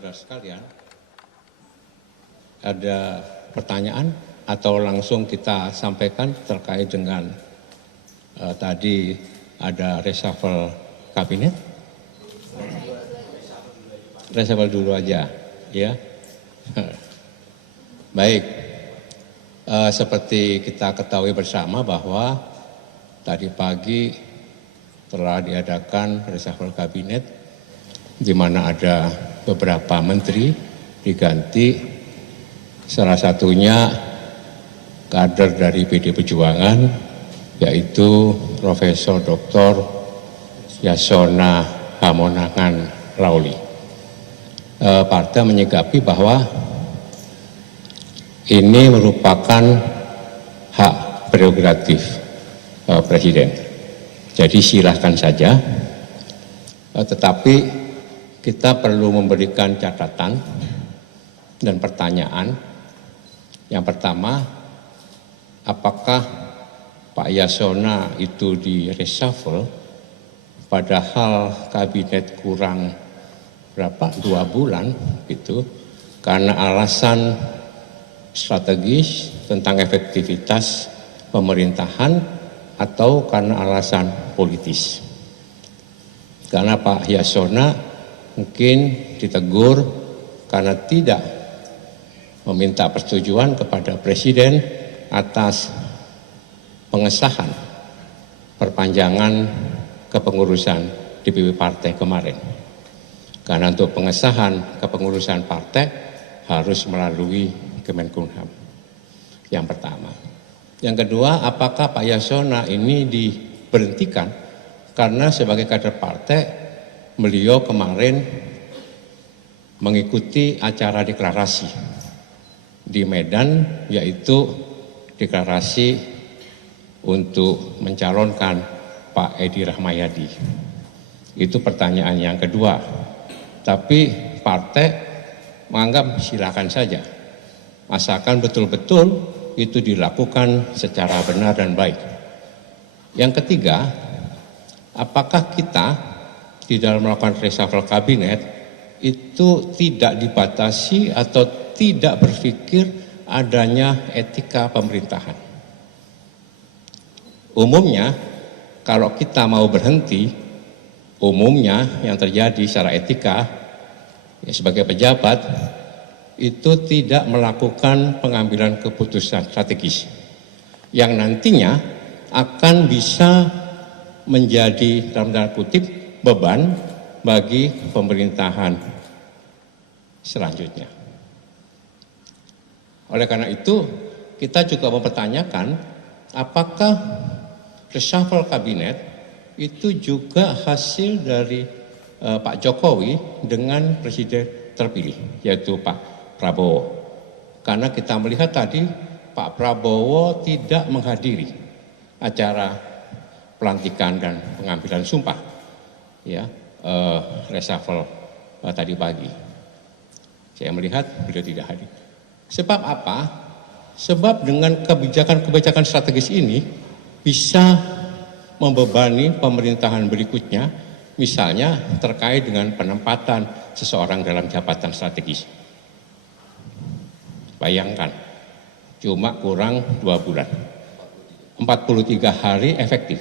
Saudara sekalian, ada pertanyaan atau langsung kita sampaikan terkait dengan tadi ada reshuffle kabinet? Reshuffle dulu aja, ya. Baik, seperti kita ketahui bersama bahwa tadi pagi telah diadakan reshuffle kabinet di mana ada beberapa menteri diganti, salah satunya kader dari PD Perjuangan yaitu Profesor Dr. Yasona Hamonangan Lauli. Partai menyikapi bahwa ini merupakan hak prerogatif Presiden. Jadi silahkan saja, tetapi kita perlu memberikan catatan dan pertanyaan. Yang pertama, apakah Pak Yasona itu di reshuffle padahal kabinet kurang berapa, 2 bulan gitu, karena alasan strategis tentang efektivitas pemerintahan atau karena alasan politis? Karena Pak Yasona mungkin ditegur karena tidak meminta persetujuan kepada Presiden atas pengesahan perpanjangan kepengurusan DPP partai kemarin. Karena untuk pengesahan kepengurusan partai harus melalui Kemenkumham. Yang pertama. Yang kedua, apakah Pak Yasona ini diberhentikan karena sebagai kader partai beliau kemarin mengikuti acara deklarasi di Medan, yaitu deklarasi untuk mencalonkan Pak Edi Rahmayadi. Itu pertanyaan yang kedua. Tapi partai menganggap silakan saja, asalkan betul-betul itu dilakukan secara benar dan baik. Yang ketiga, apakah kita di dalam melakukan reshuffle kabinet itu tidak dibatasi atau tidak berpikir adanya etika pemerintahan? Umumnya kalau kita mau berhenti, umumnya yang terjadi secara etika ya, sebagai pejabat itu tidak melakukan pengambilan keputusan strategis yang nantinya akan bisa menjadi dalam tanda kutip beban bagi pemerintahan selanjutnya. Oleh karena itu, kita juga mempertanyakan apakah reshuffle kabinet itu juga hasil dari Pak Jokowi dengan Presiden terpilih, yaitu Pak Prabowo. Karena kita melihat tadi Pak Prabowo tidak menghadiri acara pelantikan dan pengambilan sumpah ya reshuffle tadi pagi. Saya melihat beliau tidak hadir. Sebab apa? Sebab dengan kebijakan-kebijakan strategis ini bisa membebani pemerintahan berikutnya, misalnya terkait dengan penempatan seseorang dalam jabatan strategis. Bayangkan, cuma kurang 2 bulan, 43 hari efektif.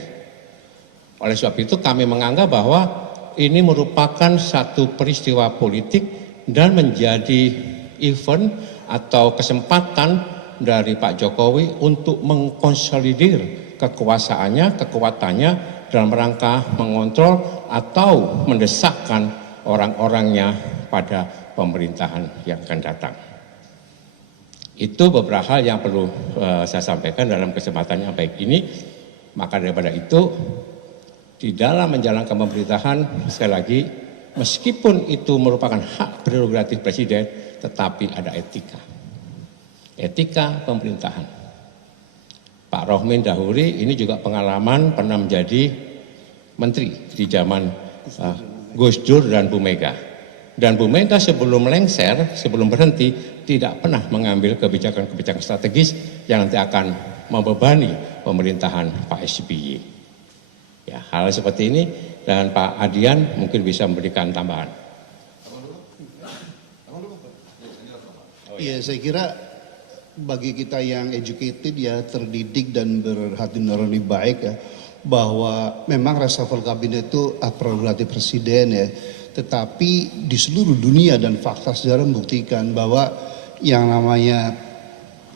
Oleh sebab itu kami menganggap bahwa ini merupakan satu peristiwa politik dan menjadi event atau kesempatan dari Pak Jokowi untuk mengkonsolidir kekuasaannya, kekuatannya dalam rangka mengontrol atau mendesakkan orang-orangnya pada pemerintahan yang akan datang. Itu beberapa hal yang perlu saya sampaikan dalam kesempatan yang baik ini. Maka daripada itu, di dalam menjalankan pemerintahan, sekali lagi, meskipun itu merupakan hak prerogatif Presiden, tetapi ada etika. Etika pemerintahan. Pak Rohmin Dahuri ini juga pengalaman pernah menjadi menteri di zaman Gus Dur dan Bu Mega. Dan Bu Mega sebelum lengser, sebelum berhenti, tidak pernah mengambil kebijakan-kebijakan strategis yang nanti akan membebani pemerintahan Pak SBY. Ya, hal seperti ini dan Pak Adian mungkin bisa memberikan tambahan. Iya, saya kira bagi kita yang educated ya, terdidik dan berhati nurani baik ya, bahwa memang reshuffle kabinet itu prerogatif presiden ya. Tetapi di seluruh dunia dan fakta sejarah membuktikan bahwa yang namanya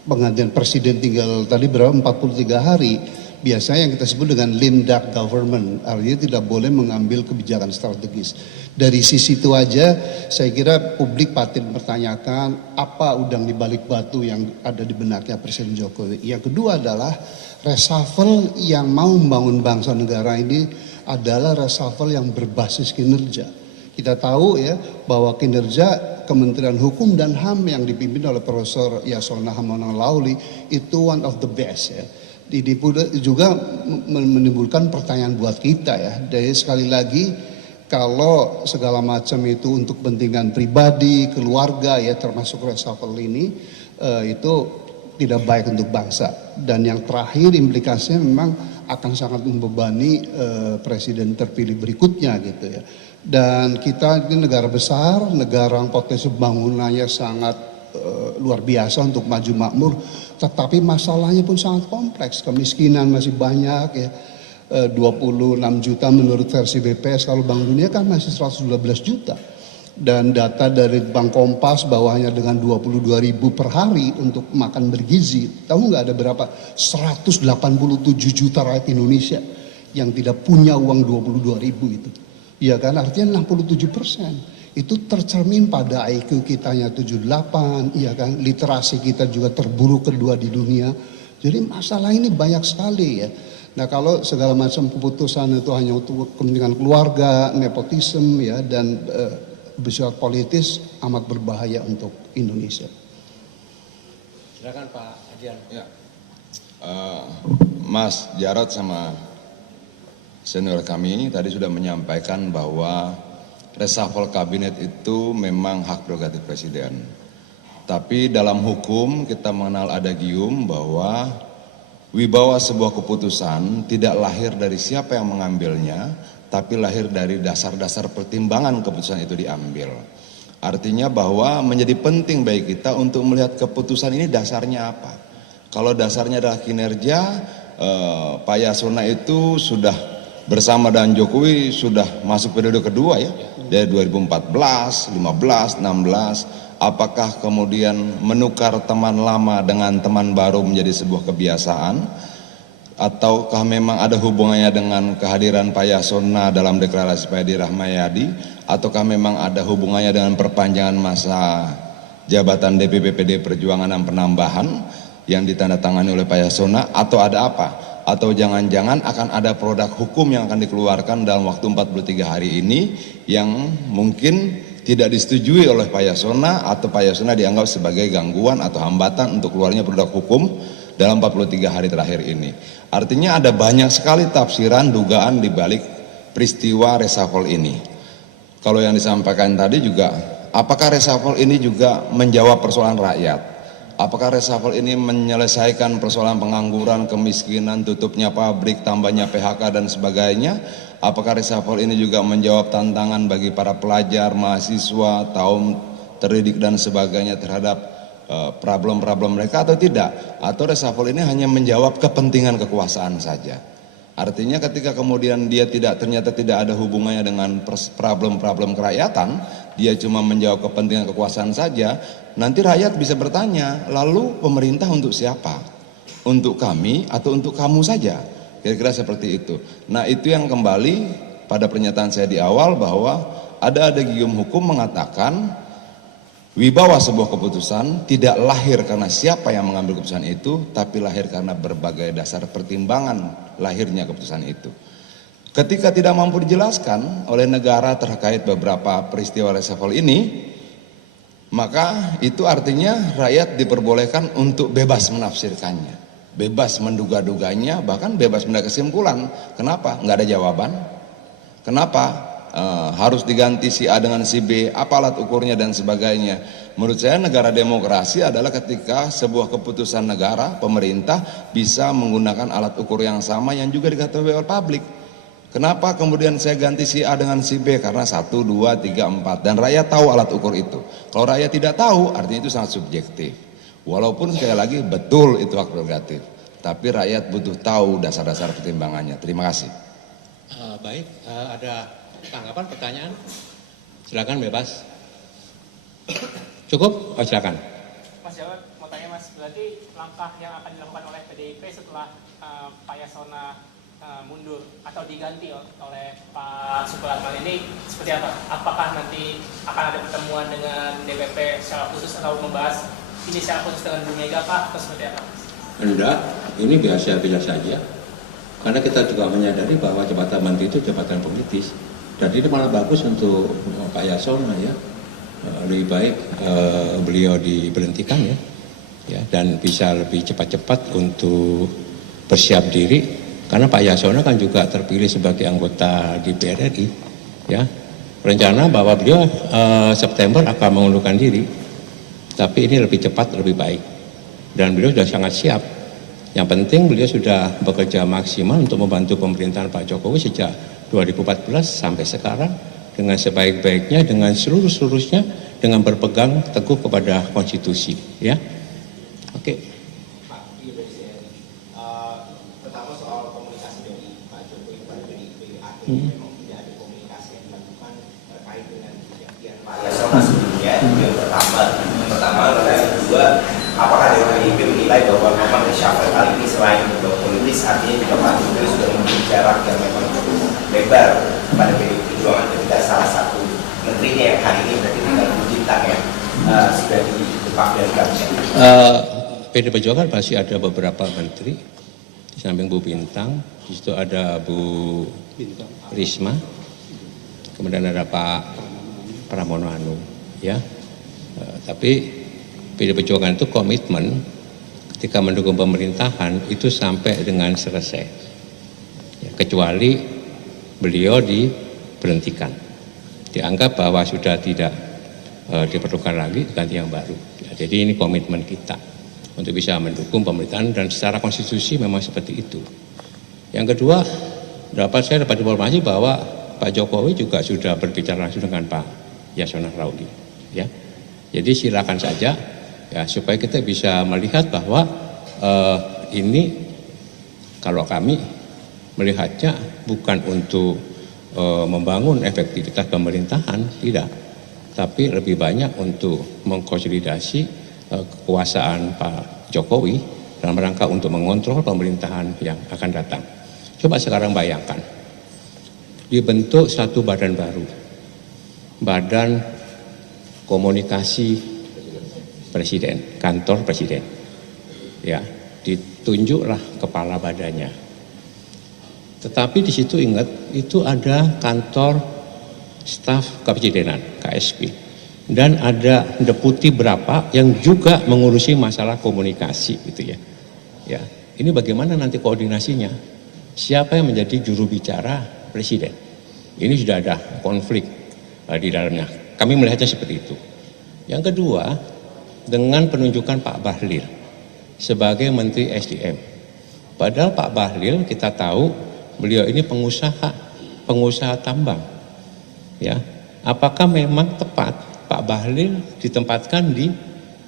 penggantian presiden tinggal tadi berapa 43 hari, biasanya yang kita sebut dengan lame duck government, artinya tidak boleh mengambil kebijakan strategis. Dari sisi itu aja saya kira publik patut mempertanyakan apa udang di balik batu yang ada di benaknya Presiden Jokowi. Yang kedua adalah reshuffle yang mau membangun bangsa negara ini adalah reshuffle yang berbasis kinerja. Kita tahu ya bahwa kinerja Kementerian Hukum dan HAM yang dipimpin oleh Profesor Yasona Hammonang Lauli itu one of the best ya. Ini juga menimbulkan pertanyaan buat kita ya. Jadi sekali lagi kalau segala macam itu untuk kepentingan pribadi, keluarga ya termasuk reshuffle ini itu tidak baik untuk bangsa. Dan yang terakhir implikasinya memang akan sangat membebani presiden terpilih berikutnya gitu ya. Dan kita ini negara besar, negara yang potensi pembangunannya sangat luar biasa untuk maju makmur, tetapi masalahnya pun sangat kompleks. Kemiskinan masih banyak ya, 26 juta menurut versi BPS, kalau Bank Dunia kan masih 112 juta. Dan data dari Bank Kompas bahwa hanya dengan 22 ribu per hari untuk makan bergizi, tahu nggak ada berapa? 187 juta rakyat Indonesia yang tidak punya uang 22 ribu itu. Ya kan, artinya 67%. Itu tercermin pada IQ kitanya 78, ya kan, literasi kita juga terburuk kedua di dunia. Jadi masalah ini banyak sekali ya. Nah kalau segala macam keputusan itu hanya untuk kepentingan keluarga, nepotisme ya, dan bersifat politis amat berbahaya untuk Indonesia. Silakan Pak Adian. Ya. Mas Jarod sama senior kami tadi sudah menyampaikan bahwa reshuffle kabinet itu memang hak prerogatif presiden. Tapi dalam hukum kita mengenal adagium bahwa wibawa sebuah keputusan tidak lahir dari siapa yang mengambilnya, tapi lahir dari dasar-dasar pertimbangan keputusan itu diambil. Artinya bahwa menjadi penting bagi kita untuk melihat keputusan ini dasarnya apa. Kalau dasarnya adalah kinerja, Pak Yasona itu sudah bersama dengan Jokowi sudah masuk periode kedua ya, dari 2014, 15, 16. Apakah kemudian menukar teman lama dengan teman baru menjadi sebuah kebiasaan? Ataukah memang ada hubungannya dengan kehadiran Pak Yasona dalam deklarasi Pak Edi Rahmayadi? Ataukah memang ada hubungannya dengan perpanjangan masa jabatan DPP PD Perjuangan dan penambahan yang ditandatangani oleh Pak Yasona? Atau ada apa? Atau jangan-jangan akan ada produk hukum yang akan dikeluarkan dalam waktu 43 hari ini yang mungkin tidak disetujui oleh Pak Yasona, atau Pak Yasona dianggap sebagai gangguan atau hambatan untuk keluarnya produk hukum dalam 43 hari terakhir ini. Artinya ada banyak sekali tafsiran, dugaan di balik peristiwa reshuffle ini. Kalau yang disampaikan tadi juga, apakah reshuffle ini juga menjawab persoalan rakyat? Apakah reshuffle ini menyelesaikan persoalan pengangguran, kemiskinan, tutupnya pabrik, tambahnya PHK dan sebagainya? Apakah reshuffle ini juga menjawab tantangan bagi para pelajar, mahasiswa, kaum terdidik dan sebagainya terhadap problem-problem mereka atau tidak? Atau reshuffle ini hanya menjawab kepentingan kekuasaan saja? Artinya ketika kemudian dia ternyata tidak ada hubungannya dengan problem-problem kerakyatan, dia cuma menjawab kepentingan kekuasaan saja, nanti rakyat bisa bertanya, lalu pemerintah untuk siapa? Untuk kami atau untuk kamu saja? Kira-kira seperti itu. Nah itu yang kembali pada pernyataan saya di awal bahwa ada adagium hukum mengatakan wibawa sebuah keputusan tidak lahir karena siapa yang mengambil keputusan itu, tapi lahir karena berbagai dasar pertimbangan lahirnya keputusan itu. Ketika tidak mampu dijelaskan oleh negara terkait beberapa peristiwa reshuffle ini, maka itu artinya rakyat diperbolehkan untuk bebas menafsirkannya, bebas menduga-duganya, bahkan bebas mendapat kesimpulan. Kenapa? Nggak ada jawaban. Kenapa? Harus diganti si A dengan si B, apa alat ukurnya dan sebagainya. Menurut saya negara demokrasi adalah ketika sebuah keputusan negara, pemerintah bisa menggunakan alat ukur yang sama yang juga diketahui oleh publik. Kenapa kemudian saya ganti si A dengan si B? Karena 1, 2, 3, 4. Dan rakyat tahu alat ukur itu. Kalau rakyat tidak tahu, artinya itu sangat subjektif. Walaupun sekali lagi betul itu hak prerogatif. Tapi rakyat butuh tahu dasar-dasar pertimbangannya. Terima kasih. Baik, ada tanggapan, pertanyaan? Silakan bebas. Cukup? Oh, silakan. Mas Jarod, mau tanya Mas, berarti langkah yang akan dilakukan oleh PDIP setelah Pak Yasona mundur atau diganti oleh Pak Supratman ini seperti apa? Apakah nanti akan ada pertemuan dengan DPP secara khusus atau membahas ini secara khusus dengan Bu Mega Pak atau seperti apa? Enggak, ini biasa-biasa saja. Karena kita juga menyadari bahwa jabatan menteri itu jabatan politis. Dan ini malah bagus untuk Pak Yasona ya. Lebih baik beliau diberhentikan ya, dan bisa lebih cepat-cepat untuk bersiap diri. Karena Pak Yasona kan juga terpilih sebagai anggota DPR RI, ya. Rencana bahwa beliau September akan mengundurkan diri, tapi ini lebih cepat lebih baik. Dan beliau sudah sangat siap. Yang penting beliau sudah bekerja maksimal untuk membantu pemerintahan Pak Jokowi sejak 2014 sampai sekarang dengan sebaik-baiknya, dengan seluruh-seluruhnya, dengan berpegang teguh kepada konstitusi, ya. Oke. Pertama soal komunikasi dari Pak Jokowi kepada PDIP, artinya memang tidak ada komunikasi yang dilakukan terkait dengan kejadian Pak Yasona sebelumnya. Itu yang pertama. Yang kedua, apakah dari PDIP menilai bahwa memang reshuffle kali ini selain berbau politis, artinya juga Pak Jokowi sudah memiliki jarak yang memang cukup lebar pada PDIP Perjuangan ketika salah satu menterinya yang hari ini berarti tinggal bintang yang sudah didepak dari kabinet. PD Perjuangan masih ada beberapa menteri, di samping Bu Bintang, di situ ada Bu Risma, kemudian ada Pak Pramono Anung, ya. Tapi PD Perjuangan itu komitmen ketika mendukung pemerintahan itu sampai dengan selesai, ya, kecuali beliau diberhentikan, dianggap bahwa sudah tidak diperlukan lagi, ganti yang baru. Ya, jadi ini komitmen kita untuk bisa mendukung pemerintahan dan secara konstitusi memang seperti itu. Yang kedua, saya dapat informasi bahwa Pak Jokowi juga sudah berbicara langsung dengan Pak Yasona Lauli, ya. Jadi silakan saja, ya, supaya kita bisa melihat bahwa ini kalau kami melihatnya bukan untuk membangun efektivitas pemerintahan, tidak, tapi lebih banyak untuk mengkonsolidasi kekuasaan Pak Jokowi dalam rangka untuk mengontrol pemerintahan yang akan datang. Coba sekarang bayangkan, dibentuk satu badan baru, Badan Komunikasi Presiden, Kantor Presiden, ya, ditunjuklah kepala badannya. Tetapi di situ ingat, itu ada kantor staf kepresidenan, KSP. Dan ada deputi berapa yang juga mengurusi masalah komunikasi gitu ya. Ya, ini bagaimana nanti koordinasinya? Siapa yang menjadi juru bicara presiden? Ini sudah ada konflik di dalamnya. Kami melihatnya seperti itu. Yang kedua, dengan penunjukan Pak Bahlil sebagai Menteri SDM. Padahal Pak Bahlil kita tahu beliau ini pengusaha tambang. Ya, apakah memang tepat Pak Bahlil ditempatkan di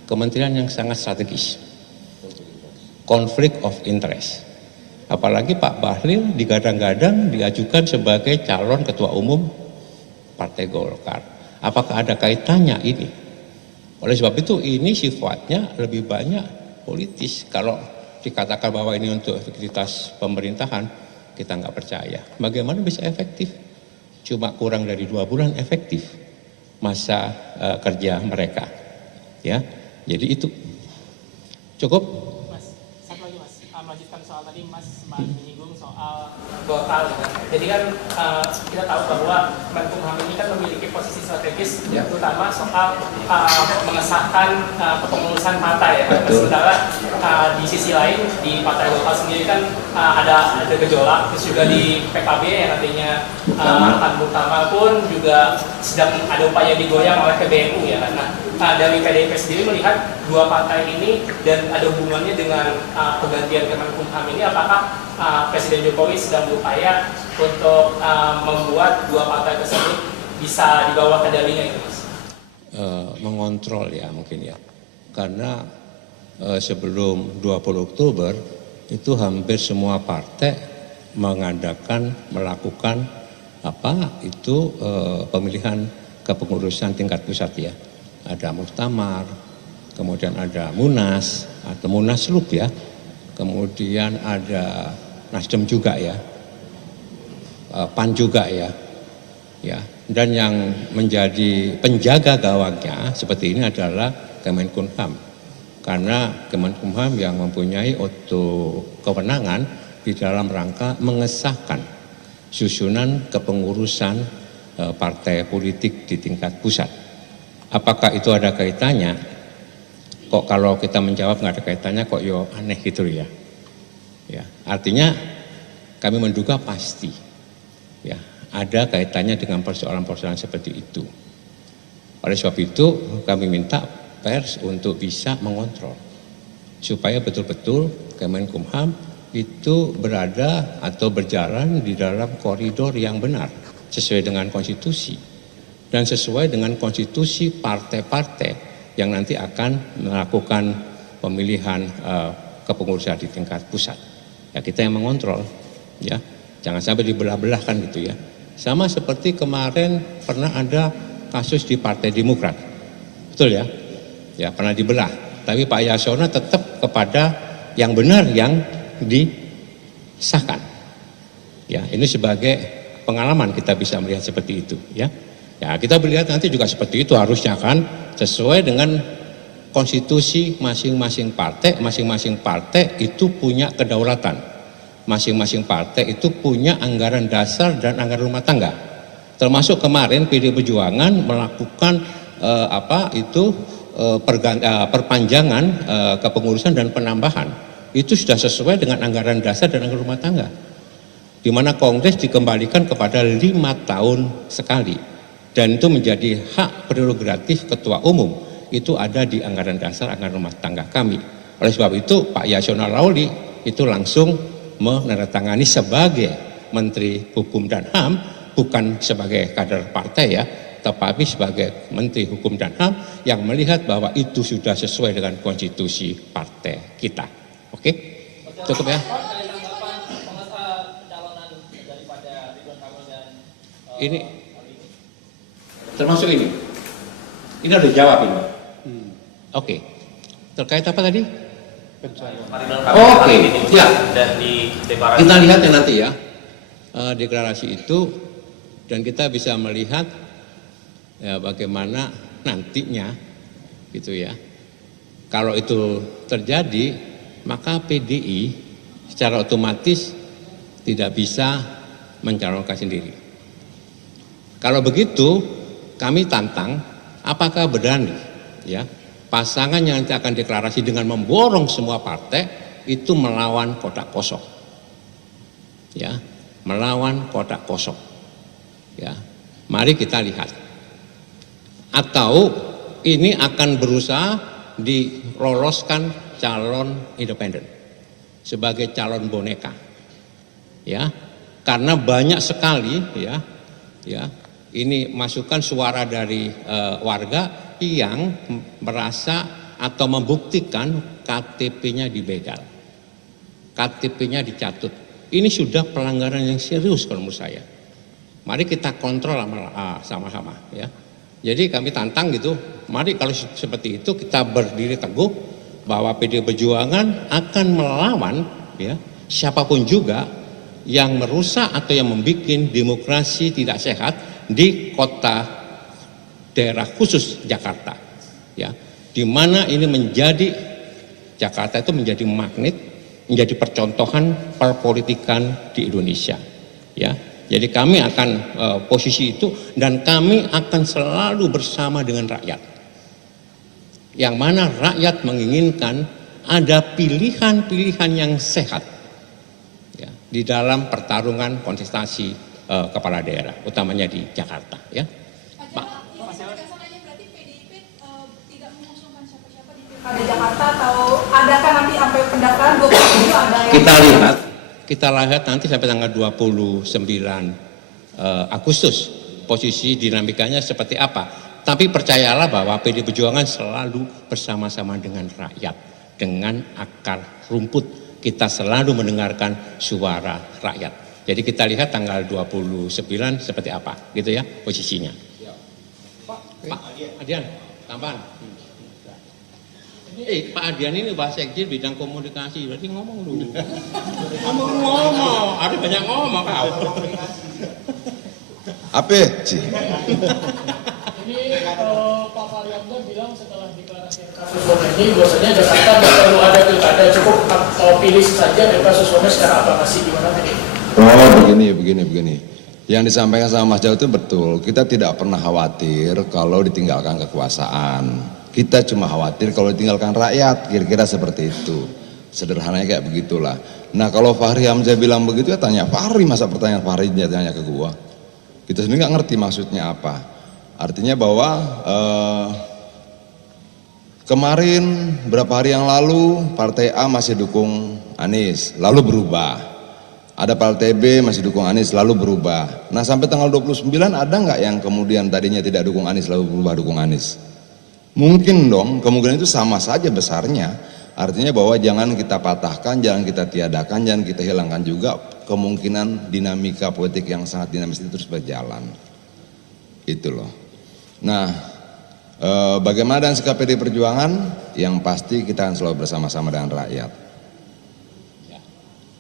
kementerian yang sangat strategis, konflik of interest. Apalagi Pak Bahlil digadang-gadang diajukan sebagai calon ketua umum Partai Golkar. Apakah ada kaitannya ini? Oleh sebab itu ini sifatnya lebih banyak politis. Kalau dikatakan bahwa ini untuk efektivitas pemerintahan, kita nggak percaya. Bagaimana bisa efektif? Cuma kurang dari 2 bulan efektif masa kerja mereka, ya. Jadi itu cukup. Mas, satu lagi Mas, melanjutkan soal tadi Mas sempat menyinggung soal Golkar. Jadi kan kita tahu bahwa Menkumham ini kan memiliki posisi strategis, ya, terutama soal mengesahkan kepengurusan partai, ya. Sementara di sisi lain di Partai Golkar sendiri kan ada gejolak, terus juga di PKB yang nantinya akan utama pun juga sedang ada upaya digoyang oleh PBNU, ya. Nah, dari PDIP sendiri melihat dua partai ini dan ada hubungannya dengan pergantian Kemenkumham ini, apakah Presiden Jokowi sedang berupaya untuk membuat dua partai tersebut bisa dibawa kendalinya itu, Mas? Mengontrol ya mungkin ya, karena sebelum 20 Oktober itu hampir semua partai melakukan pemilihan kepengurusan tingkat pusat ya. Ada muktamar, kemudian ada munas atau munaslup ya, kemudian ada Nasdem juga ya, PAN juga ya, dan yang menjadi penjaga gawangnya seperti ini adalah Kemenkumham, karena Kemenkumham yang mempunyai kewenangan di dalam rangka mengesahkan susunan kepengurusan partai politik di tingkat pusat. Apakah itu ada kaitannya? Kok kalau kita menjawab nggak ada kaitannya kok yo aneh gitu ya. Ya, artinya kami menduga pasti ya ada kaitannya dengan persoalan-persoalan seperti itu. Oleh sebab itu kami minta pers untuk bisa mengontrol supaya betul-betul Kemenkumham itu berada atau berjalan di dalam koridor yang benar sesuai dengan konstitusi dan sesuai dengan konstitusi partai-partai yang nanti akan melakukan pemilihan kepengurusan di tingkat pusat. Ya kita yang mengontrol, ya jangan sampai dibelah-belahkan gitu ya. Sama seperti kemarin pernah ada kasus di Partai Demokrat, betul ya? Ya pernah dibelah, tapi Pak Yasona tetap kepada yang benar yang disahkan. Ya ini sebagai pengalaman kita bisa melihat seperti itu, ya. Ya kita melihat nanti juga seperti itu harusnya kan sesuai dengan konstitusi masing-masing partai itu punya kedaulatan. Masing-masing partai itu punya anggaran dasar dan anggaran rumah tangga. Termasuk kemarin PD Perjuangan melakukan perpanjangan kepengurusan dan penambahan. Itu sudah sesuai dengan anggaran dasar dan anggaran rumah tangga. Di mana Kongres dikembalikan kepada 5 tahun sekali. Dan itu menjadi hak prerogatif Ketua Umum. Itu ada di anggaran dasar, anggaran rumah tangga kami. Oleh sebab itu Pak Yasona Lawli itu langsung menandatangani sebagai Menteri Hukum dan HAM, bukan sebagai kader partai ya, tetapi sebagai Menteri Hukum dan HAM yang melihat bahwa itu sudah sesuai dengan konstitusi partai kita. Oke? Cukup ya? Ini termasuk ini. Ini udah dijawab ini. Oke. Terkait apa tadi? Oke. Ya. Kita lihat ya nanti ya deklarasi itu dan kita bisa melihat ya bagaimana nantinya gitu ya. Kalau itu terjadi maka PDI secara otomatis tidak bisa mencalonkan sendiri. Kalau begitu kami tantang apakah berani ya pasangan yang nanti akan deklarasi dengan memborong semua partai itu melawan kotak kosong. Ya, melawan kotak kosong. Ya. Mari kita lihat. Atau ini akan berusaha diloloskan calon independen sebagai calon boneka. Ya. Karena banyak sekali ya ini masukan suara dari warga yang merasa atau membuktikan KTP-nya dibegal, KTP-nya dicatut. Ini sudah pelanggaran yang serius kalau menurut saya. Mari kita kontrol sama-sama ya. Jadi kami tantang gitu, mari kalau seperti itu kita berdiri teguh bahwa PD Perjuangan akan melawan ya siapapun juga yang merusak atau yang membuat demokrasi tidak sehat di kota daerah khusus Jakarta, ya, di mana ini menjadi Jakarta itu menjadi magnet, menjadi percontohan perpolitikan di Indonesia, ya. Jadi kami akan posisi itu dan kami akan selalu bersama dengan rakyat, yang mana rakyat menginginkan ada pilihan-pilihan yang sehat, ya, di dalam pertarungan kontestasi kepala daerah, utamanya di Jakarta, ya. Pak. Berarti PDIP tidak mengusungkan siapa-siapa di Pilkada Jakarta atau adakah nanti sampai pendaftaran 27 ada yang Kita lihat kita lihat nanti sampai tanggal 29 Agustus posisi dinamikanya seperti apa. Tapi percayalah bahwa PD Perjuangan selalu bersama-sama dengan rakyat, dengan akar rumput. Kita selalu mendengarkan suara rakyat. Jadi kita lihat tanggal 29 seperti apa, gitu ya posisinya. Pak Adian, tambahan. Pak Adian ini Pak Sekjen bidang komunikasi, berarti ngomong dulu. Ngomong, ada banyak ngomong kau. Apa sih? Ini Pak Faryamda bilang setelah deklarasi kasus bom ini, bahwasanya Jakarta tidak perlu ada pilkada, cukup pilih saja dan kasus bomnya secara aklamasi, gimana tadi? Oh begini. Yang disampaikan sama Mas Jauh itu betul. Kita tidak pernah khawatir kalau ditinggalkan kekuasaan. Kita cuma khawatir kalau ditinggalkan rakyat, kira-kira seperti itu. Sederhananya kayak begitulah. Nah kalau Fahri Hamzah bilang begitu ya tanya Fahri, masa pertanyaan Fahri dia tanya ke gua. Kita sendiri nggak ngerti maksudnya apa. Artinya bahwa kemarin berapa hari yang lalu Partai A masih dukung Anies, lalu berubah. Ada Partai B masih dukung Anies, lalu berubah. Nah sampai tanggal 29 ada nggak yang kemudian tadinya tidak dukung Anies lalu berubah dukung Anies? Mungkin dong, kemungkinan itu sama saja besarnya. Artinya bahwa jangan kita patahkan, jangan kita tiadakan, jangan kita hilangkan juga kemungkinan dinamika politik yang sangat dinamis itu terus berjalan. Itu loh. Nah, bagaimana dengan sikap PD Perjuangan? Yang pasti kita akan selalu bersama-sama dengan rakyat.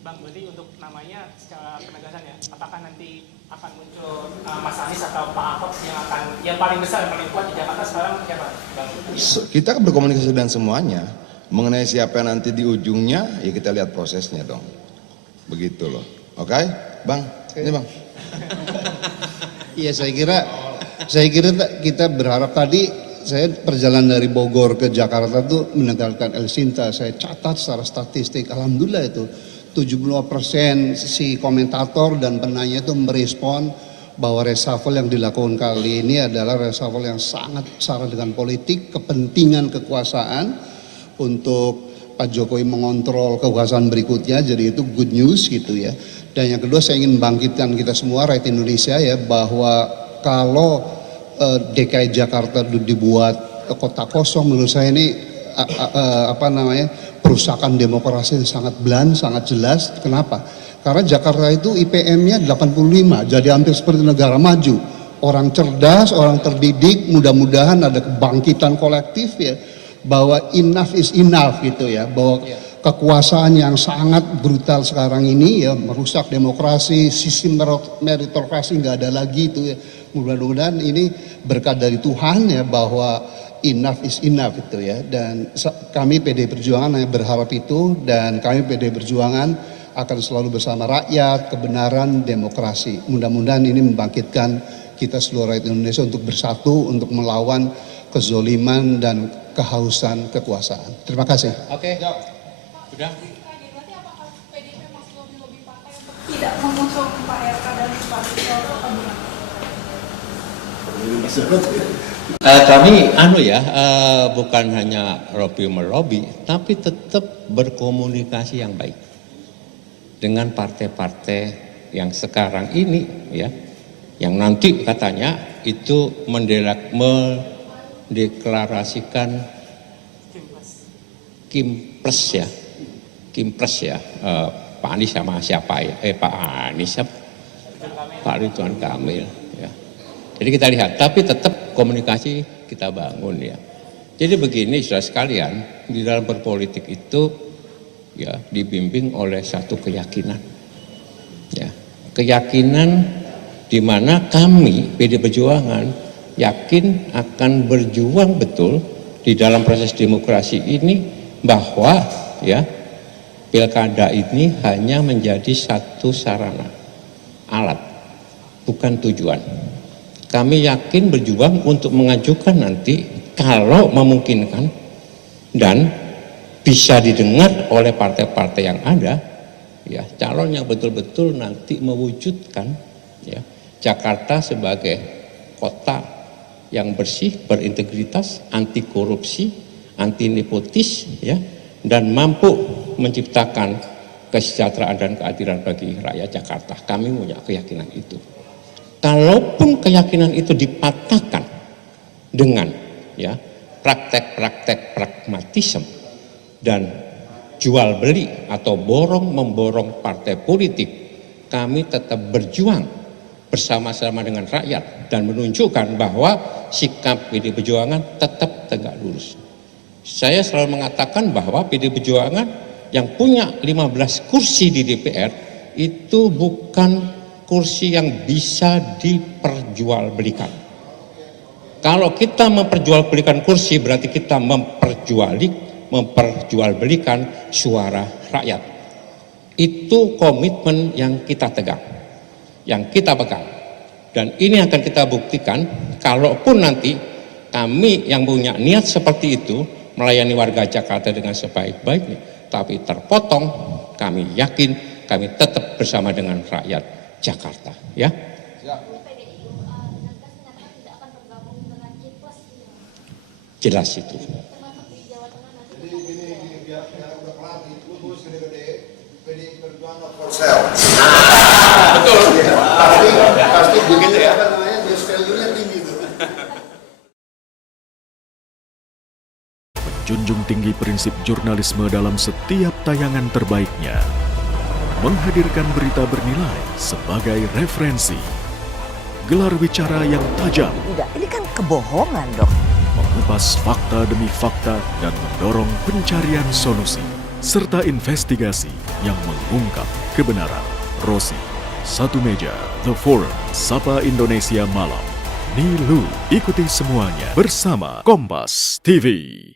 Bang, berarti untuk namanya secara penegasan ya, apakah nanti akan muncul Mas Anies atau Pak Ahok yang paling besar, yang paling kuat di Jakarta sekarang siapa, Bang? Kita berkomunikasi dengan semuanya. Mengenai siapa yang nanti di ujungnya, ya kita lihat prosesnya dong. Begitu loh. Oke, Bang? Ini Bang. Iya, saya kira kita berharap tadi saya perjalanan dari Bogor ke Jakarta tuh meninggalkan El Sinta. Saya catat secara statistik, alhamdulillah itu 75% si komentator dan penanya itu merespon bahwa reshuffle yang dilakukan kali ini adalah reshuffle yang sangat syarat dengan politik, kepentingan kekuasaan untuk Pak Jokowi mengontrol kekuasaan berikutnya, jadi itu good news gitu ya. Dan yang kedua saya ingin membangkitkan kita semua rakyat Indonesia ya, bahwa kalau DKI Jakarta dibuat kota kosong, menurut saya ini perusakan demokrasi yang sangat blunt, sangat jelas. Kenapa? Karena Jakarta itu IPM-nya 85, jadi hampir seperti negara maju. Orang cerdas, orang terdidik, mudah-mudahan ada kebangkitan kolektif ya, bahwa enough is enough gitu ya, bahwa kekuasaan yang sangat brutal sekarang ini ya merusak demokrasi, sistem meritokrasi nggak ada lagi itu ya. Mudah-mudahan ini berkat dari Tuhan ya, bahwa enough is enough itu ya. Dan kami PD Perjuangan hanya berharap itu, dan kami PD Perjuangan akan selalu bersama rakyat, kebenaran, demokrasi. Mudah-mudahan ini membangkitkan kita seluruh rakyat Indonesia untuk bersatu, untuk melawan kezoliman dan kehausan kekuasaan. Terima kasih. Oke, sudah. Berarti apakah PDIP masih lobby-lobby partai untuk tidak mengusung Pak RK dan Pak Sisoko atau gimana? Kami bukan hanya lobby melobi, tapi tetap berkomunikasi yang baik dengan partai-partai yang sekarang ini ya, yang nanti katanya itu mendeklarasikan Kimpres ya, Pak Anies sama siapa ya? Pak Anies, Pak Ridwan Kamil ya. Jadi kita lihat, tapi tetap komunikasi kita bangun ya. Jadi begini saudara sekalian, di dalam berpolitik itu ya dibimbing oleh satu keyakinan. Ya, keyakinan di mana kami PD Perjuangan yakin akan berjuang betul di dalam proses demokrasi ini, bahwa ya pilkada ini hanya menjadi satu sarana, alat, bukan tujuan. Kami yakin berjuang untuk mengajukan nanti kalau memungkinkan dan bisa didengar oleh partai-partai yang ada ya, calon yang betul-betul nanti mewujudkan ya Jakarta sebagai kota yang bersih, berintegritas, anti korupsi, anti nepotis ya, dan mampu menciptakan kesejahteraan dan keadilan bagi rakyat Jakarta. Kami punya keyakinan itu. Kalaupun keyakinan itu dipatahkan dengan ya praktek-praktek pragmatisme dan jual beli atau borong memborong partai politik, kami tetap berjuang bersama-sama dengan rakyat dan menunjukkan bahwa sikap PD Perjuangan tetap tegak lurus. Saya selalu mengatakan bahwa PD Perjuangan yang punya 15 kursi di DPR itu bukan kursi yang bisa diperjualbelikan. Kalau kita memperjualbelikan kursi berarti kita memperjualbelikan suara rakyat. Itu komitmen yang kita tegang, yang kita pegang. Dan ini akan kita buktikan kalaupun nanti kami yang punya niat seperti itu melayani warga Jakarta dengan sebaik-baiknya, tapi terpotong, kami yakin kami tetap bersama dengan rakyat Jakarta. Ya. Jelas itu. Pasti begitu ya. Apa namanya? Dia value-nya tinggi tuh. Menjunjung tinggi prinsip jurnalisme dalam setiap tayangan terbaiknya. Menghadirkan berita bernilai sebagai referensi. Gelar bicara yang tajam. Tidak, ini kan kebohongan dok. Mengupas fakta demi fakta dan mendorong pencarian solusi. Serta investigasi yang mengungkap kebenaran. Rosi, Satu Meja, The Forum, Sapa Indonesia Malam. Nilu, ikuti semuanya bersama Kompas TV.